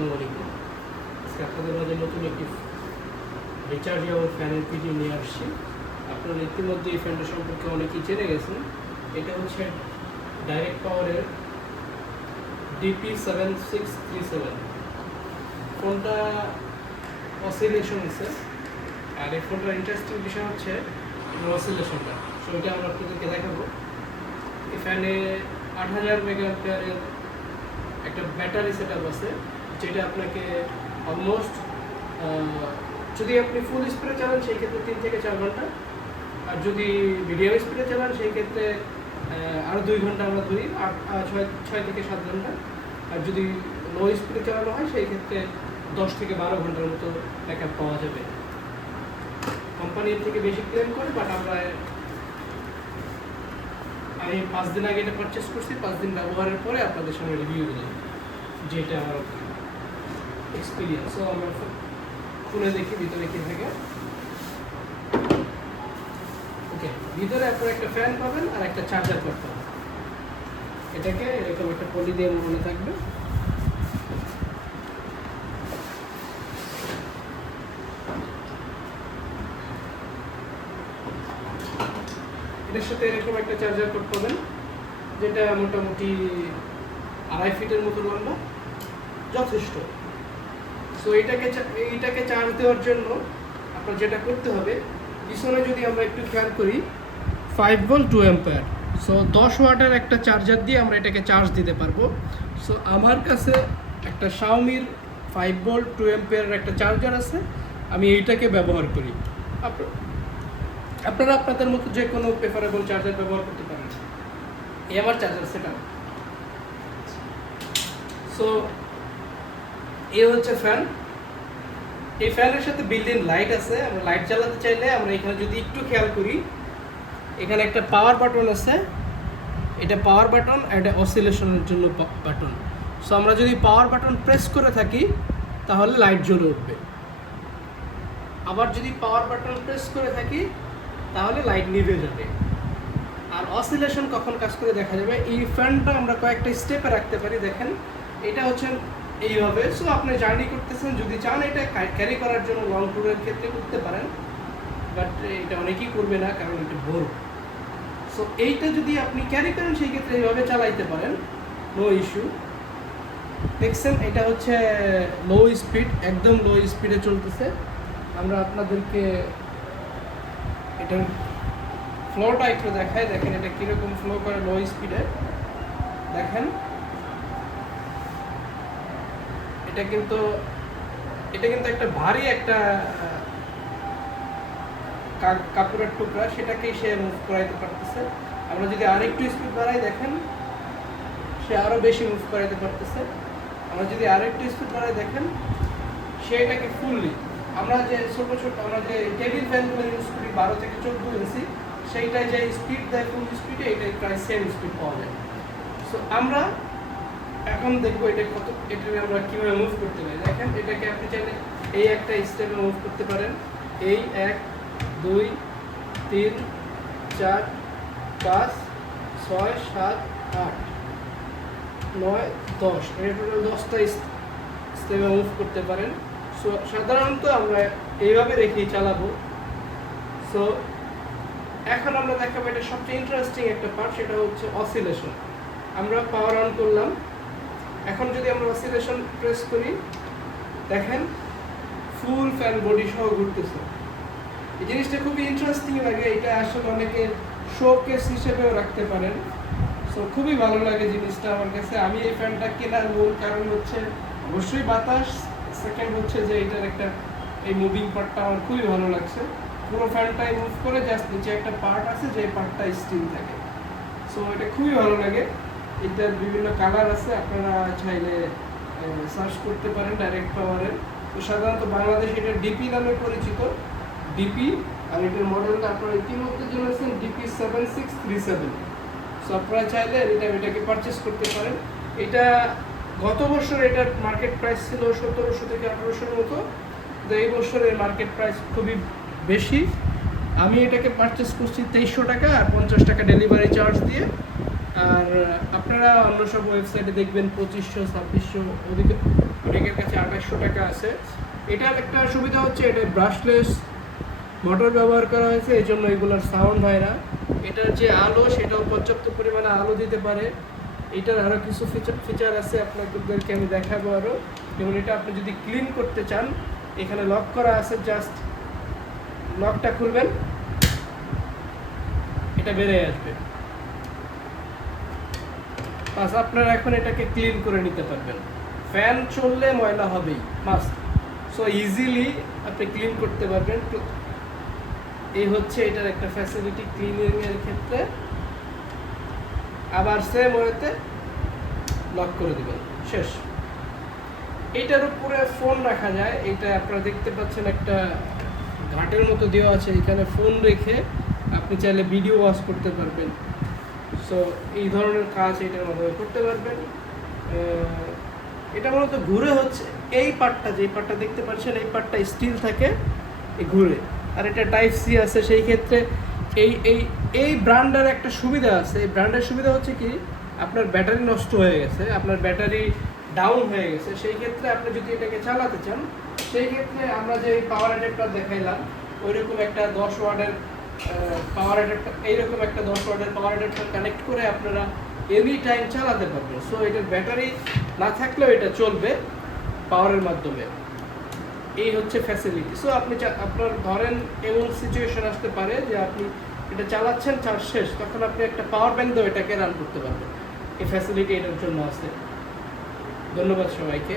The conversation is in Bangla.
আসসালামু আলাইকুম। আজকে আপনাদের মাঝে নতুন একটি রিচার্জেবল ফ্যানের ভিডিও নিয়ে আসছি। আপনারা ইতিমধ্যে এই ফ্যানটা সম্পর্কে অনেকেই জেনে গেছেন। এটা হচ্ছে ডাইরেক্ট পাওয়ারের DP7637। ফোনটা অসিলেশন আছে, আর এই ফোনটার ইন্টারেস্টিং বিষয় হচ্ছে অসিলেশনটা। সো এটা আমরা আপনাদেরকে দেখাবো। এই ফ্যানে 8000 মেগাঅ্যাম্পিয়ারের একটা ব্যাটারি সেট আপ আছে, যেটা আপনাকে অলমোস্ট যদি আপনি ফুল স্পিডে চালান সেই ক্ষেত্রে 3 থেকে 4 ঘন্টা, আর যদি মিডিয়াম স্পিডে চালান সেই ক্ষেত্রে আরও 2 ঘন্টা আমরা ধরি, 6 থেকে 7 ঘন্টা। আর যদি লো স্পিডে চালানো হয় সেই ক্ষেত্রে 10 থেকে 12 ঘন্টার মতো ব্যাকআপ পাওয়া যাবে। কোম্পানির থেকে বেশি ক্লেম করে, বাট আমি 5 দিন আগে এটা পারচেস করছি। 5 দিন ব্যবহারের পরে আপনাদের সঙ্গে রিভিউ দিলাম, যেটা আমার এক্সপিরিয়েন্স। সো আমরা খুলে দেখি ভিতরে কি থাকে। ওকে, ভিতরে আপনারা একটা ফ্যান পাবেন আর একটা চার্জার পোর্ট পাবেন। এটাকে এরকম একটা পলি দিয়ে মোড়ানো থাকবে। এটার সাথে এরকম একটা চার্জার পোর্ট পাবেন, যেটা মোটামুটি 2.5 ফিটের মতো লম্বা, যথেষ্ট। সো এইটাকে চার্জ দেওয়ার জন্য আপনার যেটা করতে হবে, পিছনে যদি আমরা একটু খেয়াল করি, 5 ভোল্ট 2 অ্যাম্পিয়ার। সো 10 ওয়াটের একটা চার্জার দিয়ে আমরা এটাকে চার্জ দিতে পারবো। সো আমার কাছে একটা Xiaomi 5 ভোল্ট 2 অ্যাম্পিয়ারের একটা চার্জার আছে, আমি এইটাকে ব্যবহার করি। আপনারা আপনাদের মতো যে কোনো প্রেফারেবল চার্জার ব্যবহার করতে পারেন। এই আমার চার্জার সেটা। সো এই হচ্ছে ফ্যান। এই ফ্যানের সাথে বিল্ট ইন লাইট আছে। আমরা লাইট জ্বালাতে চাইলে আমরা এখানে যদি একটু খেয়াল করি, এখানে একটা পাওয়ার বাটন আছে। এটা পাওয়ার বাটন, এটা অসিলেশনের জন্য বাটন। সো আমরা যদি পাওয়ার বাটন প্রেস করে থাকি তাহলে লাইট জ্বলে উঠবে, আবার যদি পাওয়ার বাটন প্রেস করে থাকি তাহলে লাইট নিভে যাবে। আর অসিলেশন কখন কাজ করে দেখা যাবে, এই ফ্যানটা আমরা কয়েকটা স্টেপে রাখতে পারি। দেখেন, এটা হচ্ছে এইভাবে। সো আপনি জার্নি করতেছেন, যদি চান এটা ক্যারি করার জন্য লং ট্যুরের ক্ষেত্রে করতে পারেন, বাট এটা অনেকেই করবে না, কারণ এটা বড়। সো এইটা যদি আপনি ক্যারি করেন সেই ক্ষেত্রে এইভাবে চালাইতে পারেন, নো ইস্যু। দেখছেন, এটা হচ্ছে লো স্পিড, একদম লো স্পিডে চলতেছে। আমরা আপনাদেরকে এটার ফ্লোটা একটু দেখাই। দেখেন এটা কীরকম ফ্লো করে লো স্পিডে। দেখেন, এটা কিন্তু একটা ভারী একটা কাপড়ের টুকরা, সেটাকেই সে মুভ করাইতে পারতেছে। আমরা যদি আরেকটু স্পিড বাড়াই, দেখেন সে আরও বেশি মুভ করাইতে পারতেছে। আমরা যদি আরেকটু স্পিড বাড়াই, দেখেন সে এটাকে ফুললি, আমরা যে আমরা যে টেবিল ফ্যানগুলো ইউজ করি 12 থেকে 14 ইঞ্চি, সেইটাই যে স্পিড দেয় ফুল স্পিডে, এটাই প্রায় সেম স্পিড পাওয়া যায়। সো আমরা এখন দেখবো এটাকে আমরা কীভাবে মুভ করতে পারি। দেখেন, এটাকে আপনি চাইলে এই একটা স্টেপে মুভ করতে পারেন। এই 1 2 3 4 5 6 7 8 9 10, এটা টোটাল 10টা স্টেপে মুভ করতে পারেন। সো সাধারণত আমরা এইভাবে রেখেই চালাবো। সো এখন আমরা দেখাবো এটা সবচেয়ে ইন্টারেস্টিং একটা পার্ট, সেটা হচ্ছে অসিলেশন। আমরা পাওয়ার অন করলাম, এখন যদি আমরা অসিলেশন প্রেস করি, দেখেন ফুল ফ্যান বডি সহ ঘুরতেছে। এই জিনিসটা খুবই ইন্টারেস্টিং লাগে। এটা আসলে অনেকে শোকেস হিসেবেও রাখতে পারেন। সো খুবই ভালো লাগে জিনিসটা আমার কাছে। আমি এই ফ্যানটা কেনার মূল কারণ হচ্ছে অবশ্যই বাতাস, সেকেন্ড হচ্ছে যে এটার একটা এই মুভিং পার্টটা আমার খুবই ভালো লাগছে। পুরো ফ্যানটাই মুভ করে, জাস্ট নিচে একটা পার্ট আছে যে পার্টটা স্টিল থাকে। সো এটা খুবই ভালো লাগে। এটার বিভিন্ন কালার আছে, আপনারা চাইলে সার্চ করতে পারেন ডাইরেক্ট পাওয়ারের। তো সাধারণত বাংলাদেশে এটা ডিপি নামে পরিচিত, ডিপি। আর এটার মডেলটা আপনারা ইতিমধ্যে জেনেছেন DP7637। সো আপনারা চাইলে এটাকে পারচেস করতে পারেন। এটা গত বছর এটার মার্কেট প্রাইস ছিল 1700 থেকে 1800-এর মতো, তো এই বছরের মার্কেট প্রাইস খুবই বেশি। আমি এটাকে পারচেস করছি 2300 টাকা আর 50 টাকা ডেলিভারি চার্জ দিয়ে। আর আপনারা অন্য সব ওয়েবসাইটে দেখবেন 2500 2600, ওদিকে অনেকের কাছে 2800 টাকা আছে। এটার একটা সুবিধা হচ্ছে এটা ব্রাশলেস মোটর ব্যবহার করা হয়েছে, এই জন্য এগুলোর সাউন্ড হয় না। এটার যে আলো সেটাও পর্যাপ্ত পরিমাণে আলো দিতে পারে। এটার আরও কিছু ফিচার আছে, আপনাদেরকে আমি দেখাবো আরও। যেমন এটা আপনি যদি ক্লিন করতে চান, এখানে লক করা আছে, জাস্ট লকটা খুলবেন, এটা বেড়ে আসবে। বাস আপনারা এখন এটাকে ক্লিন করে নিতে পারবেন। ফ্যান চললে ময়লা হবেই, মাস্ট। সো ইজিলি আপনি ক্লিন করতে পারবেন। এই হচ্ছে এটার একটা ফ্যাসিলিটি ক্লিনিংয়ের ক্ষেত্রে। আবার সেম ওয়েতে লক করে দেবেন, শেষ। এইটার উপরে ফোন রাখা যায়, এটা আপনারা দেখতে পাচ্ছেন একটা ঘাটের মতো দেওয়া আছে, এখানে ফোন রেখে আপনি চাইলে ভিডিও ওয়াচ করতে পারবেন। সো এই ধরনের কাজ এটার মাধ্যমে করতে পারবেন। এটা মূলত ঘুরে হচ্ছে এই পার্টটা, যে পার্টটা দেখতে পাচ্ছেন এই পার্টটা স্টিল থাকে, এই ঘুরে। আর এটা টাইপ সি আছে, সেই ক্ষেত্রে এই এই এই ব্র্যান্ডের একটা সুবিধা আছে। এই ব্র্যান্ডের সুবিধা হচ্ছে কি, আপনার ব্যাটারি নষ্ট হয়ে গেছে, আপনার ব্যাটারি ডাউন হয়ে গেছে, সেই ক্ষেত্রে আপনি যদি এটাকে চালাতে চান, সেই ক্ষেত্রে আমরা যে পাওয়ার অ্যাডাপ্টার দেখাইলাম ওইরকম একটা 10 ওয়াটের পাওয়ার অ্যাডাপ্টার, এইরকম একটা 10 ওয়াটের পাওয়ার অ্যাডাপ্টার কানেক্ট করে আপনারা এনি টাইম চালাতে পারবেন। সো এটার ব্যাটারি না থাকলেও এটা চলবে পাওয়ারের মাধ্যমে। এই হচ্ছে ফ্যাসিলিটি। সো আপনি আপনার ধরেন এমন সিচুয়েশন আসতে পারে যে আপনি এটা চালাচ্ছেন, চার্জ শেষ, তখন আপনি একটা পাওয়ার ব্যাংক দিয়ে এটাকে রান করতে পারবেন। এই ফ্যাসিলিটি এটার জন্য আছে। ধন্যবাদ সবাইকে।